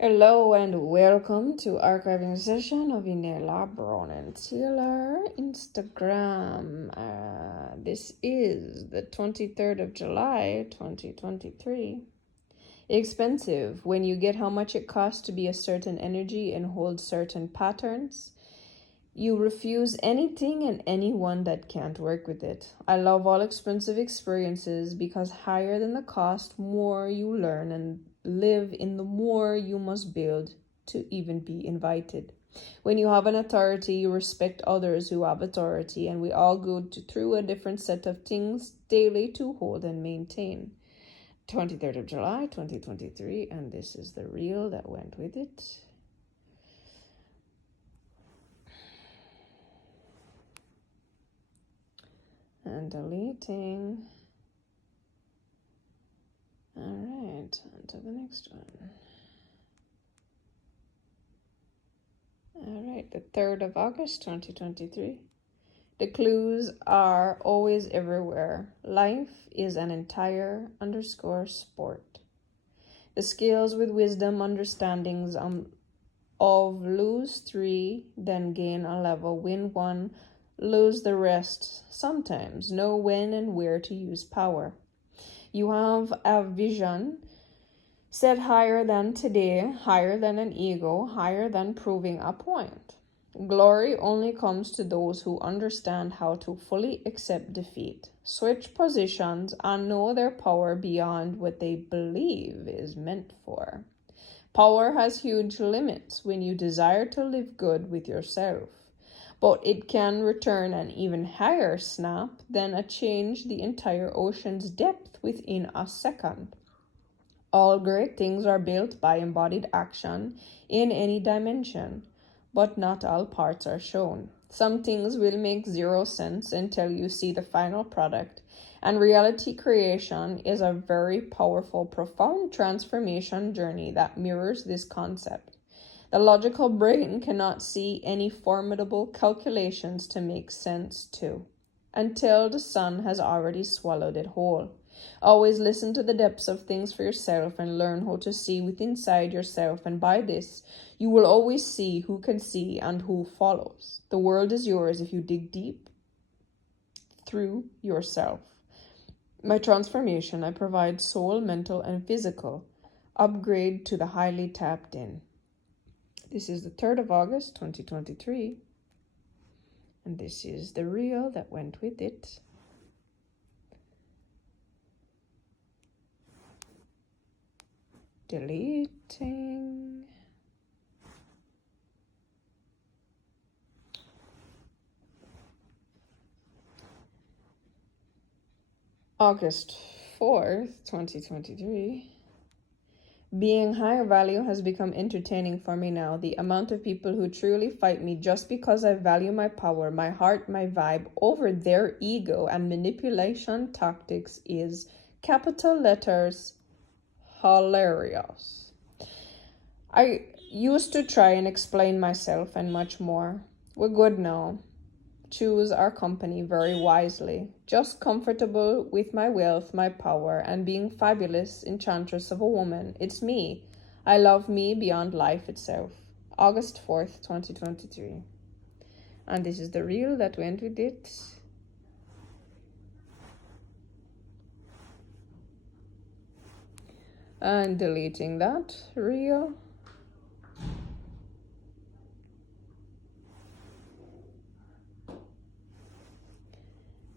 Hello and welcome to archiving session of ENYELAH Brown and Taylor Instagram. This is the 23rd of July 2023. Expensive when you get how much it costs to be a certain energy and hold certain patterns. You refuse anything and anyone that can't work with it. I love all expensive experiences because higher than the cost, more you learn and live in, the more you must build to even be invited. When you have an authority, you respect others who have authority, and we all go through a different set of things daily to hold and maintain. 23rd of July 2023, and this is the reel that went with it. And deleting. All right, on to the next one. All right, the 3rd of August 2023. The clues are always everywhere. Life is an entire _sport. The skills with wisdom, understandings of lose 3, then gain a level, win 1, lose the rest. Sometimes know when and where to use power. You have a vision set higher than today, higher than an ego, higher than proving a point. Glory only comes to those who understand how to fully accept defeat, switch positions, and know their power beyond what they believe is meant for. Power has huge limits when you desire to live good with yourself, but it can return an even higher snap than a change the entire ocean's depth within a second. All great things are built by embodied action in any dimension, but not all parts are shown. Some things will make zero sense until you see the final product, and reality creation is a very powerful, profound transformation journey that mirrors this concept. The logical brain cannot see any formidable calculations to make sense to, until the sun has already swallowed it whole. Always listen to the depths of things for yourself and learn how to see within inside yourself, and by this, you will always see who can see and who follows. The world is yours if you dig deep through yourself. My transformation, I provide soul, mental, and physical upgrade to the highly tapped in. This is the 3rd of August, 2023, and this is the reel that went with it. Deleting. August 4th, 2023. Being higher value has become entertaining for me now. The amount of people who truly fight me just because I value my power, my heart, my vibe over their ego and manipulation tactics is, capital letters, hilarious. I used to try and explain myself and much more. We're good now. Choose our company very wisely. Just comfortable with my wealth, my power, and being fabulous enchantress of a woman. It's me. I love me beyond life itself. August 4th, 2023. And this is the reel that went with it. And deleting that reel.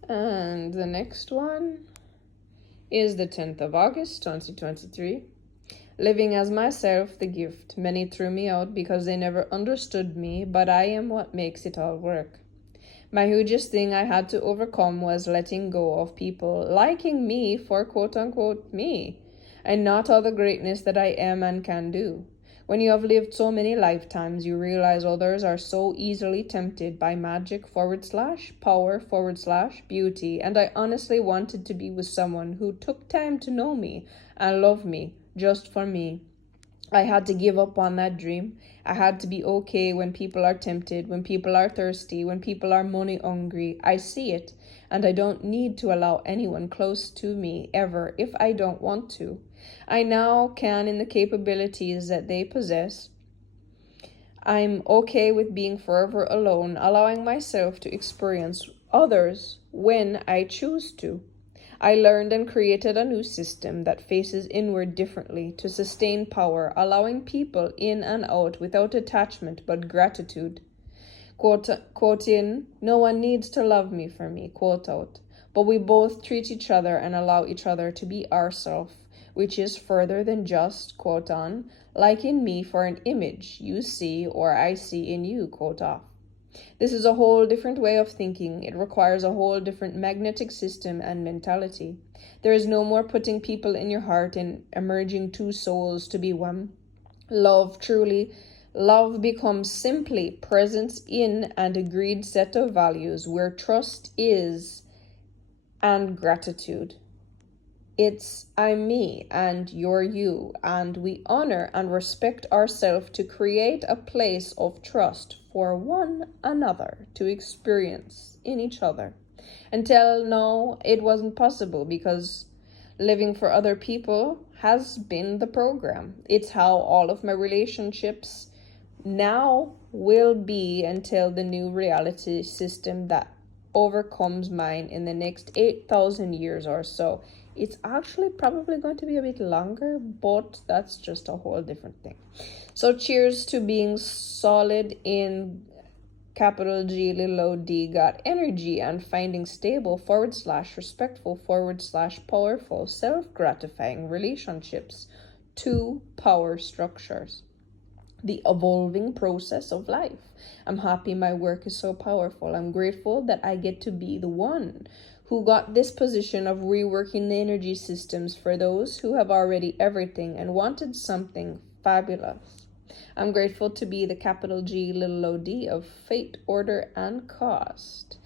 And the next one is the 10th of August, 2023. Living as myself, the gift. Many threw me out because they never understood me, but I am what makes it all work. My hugest thing I had to overcome was letting go of people liking me for quote-unquote me, and not all the greatness that I am and can do. When you have lived so many lifetimes, you realize others are so easily tempted by magic /power /beauty, and I honestly wanted to be with someone who took time to know me and love me just for me. I had to give up on that dream. I had to be okay when people are tempted, when people are thirsty, when people are money hungry. I see it, and I don't need to allow anyone close to me ever if I don't want to. I now can in the capabilities that they possess. I'm okay with being forever alone, allowing myself to experience others when I choose to. I learned and created a new system that faces inward differently to sustain power, allowing people in and out without attachment but gratitude. Quote in, no one needs to love me for me, quote out. But we both treat each other and allow each other to be ourself, which is further than just, quote on, like in me for an image you see or I see in you, quote off. This is a whole different way of thinking. It requires a whole different magnetic system and mentality. There is no more putting people in your heart and emerging two souls to be one. Love becomes simply presence in an agreed set of values where trust is and gratitude. It's I'm me and you're you, and we honor and respect ourselves to create a place of trust for one another to experience in each other. Until now, it wasn't possible because living for other people has been the program. It's how all of my relationships now will be until the new reality system that overcomes mine in the next 8,000 years or so. It's actually probably going to be a bit longer, but that's just a whole different thing. So cheers to being solid in capital G, little o d, got energy, and finding stable / respectful / powerful, self-gratifying relationships. 2 power structures. The evolving process of life. I'm happy my work is so powerful. I'm grateful that I get to be the one who got this position of reworking the energy systems for those who have already everything and wanted something fabulous. I'm grateful to be the capital G, little o d of fate, order, and cost.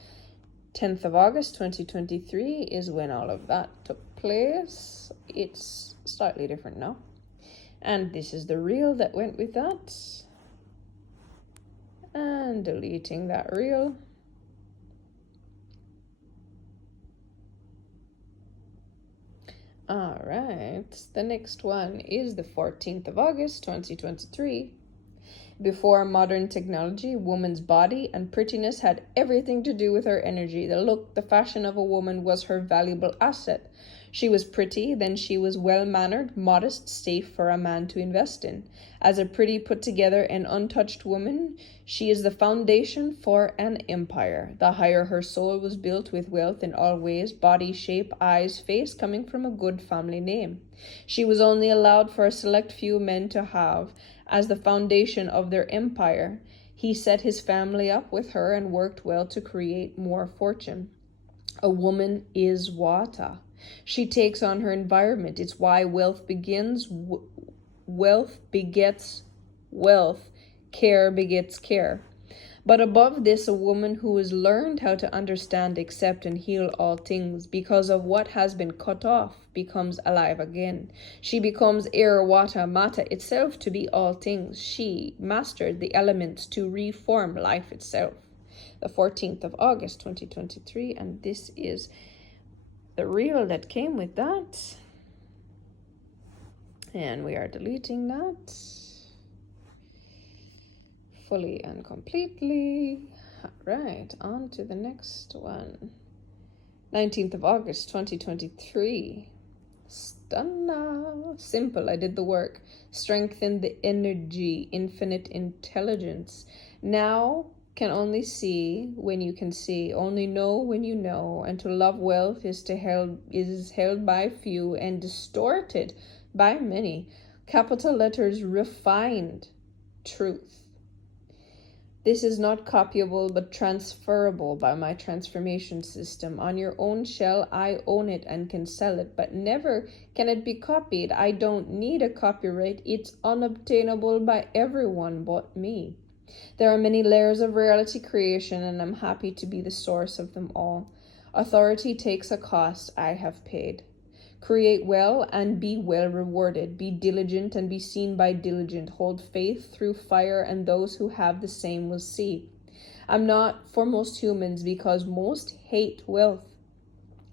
10th of August 2023 is when all of that took place. It's slightly different now. And this is the reel that went with that. And deleting that reel. All right, the next one is the 14th of August 2023. Before modern technology, woman's body and prettiness had everything to do with her energy. The look, the fashion of a woman was her valuable asset. She was pretty, then she was well-mannered, modest, safe for a man to invest in. As a pretty, put-together, and untouched woman, she is the foundation for an empire. The higher her soul was built with wealth in all ways, body, shape, eyes, face, coming from a good family name. She was only allowed for a select few men to have as the foundation of their empire. He set his family up with her and worked well to create more fortune. A woman is water. She takes on her environment. It's why wealth begets wealth, care begets care. But above this, a woman who has learned how to understand, accept, and heal all things because of what has been cut off becomes alive again. She becomes air, water, matter itself to be all things. She mastered the elements to reform life itself. The 14th of August 2023, and this is the reel that came with that. And we are deleting that fully and completely. Right, on to the next one. 19th of August 2023. Stunna. Simple, I did the work. Strengthen the energy, infinite intelligence. Now can only see when you can see, only know when you know, and to love wealth is held by few and distorted by many. Capital letters, refined truth. This is not copyable but transferable by my transformation system. On your own shell, I own it and can sell it, but never can it be copied. I don't need a copyright. It's unobtainable by everyone but me. There are many layers of reality creation, and I'm happy to be the source of them all. Authority takes a cost I have paid. Create well and be well rewarded. Be diligent and be seen by diligent. Hold faith through fire, and those who have the same will see. I'm not for most humans because most hate wealth.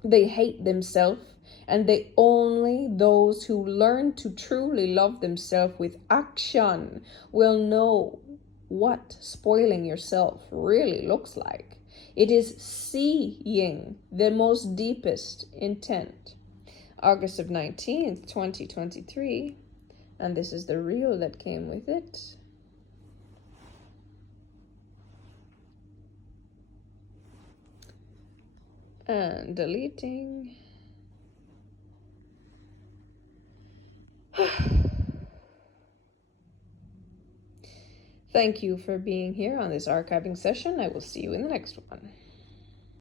They hate themselves And only those who learn to truly love themselves with action will know what spoiling yourself really looks like. It is seeing the most deepest intent. August of 19th, 2023. And this is the reel that came with it. And deleting. Thank you for being here on this archiving session. I will see you in the next one.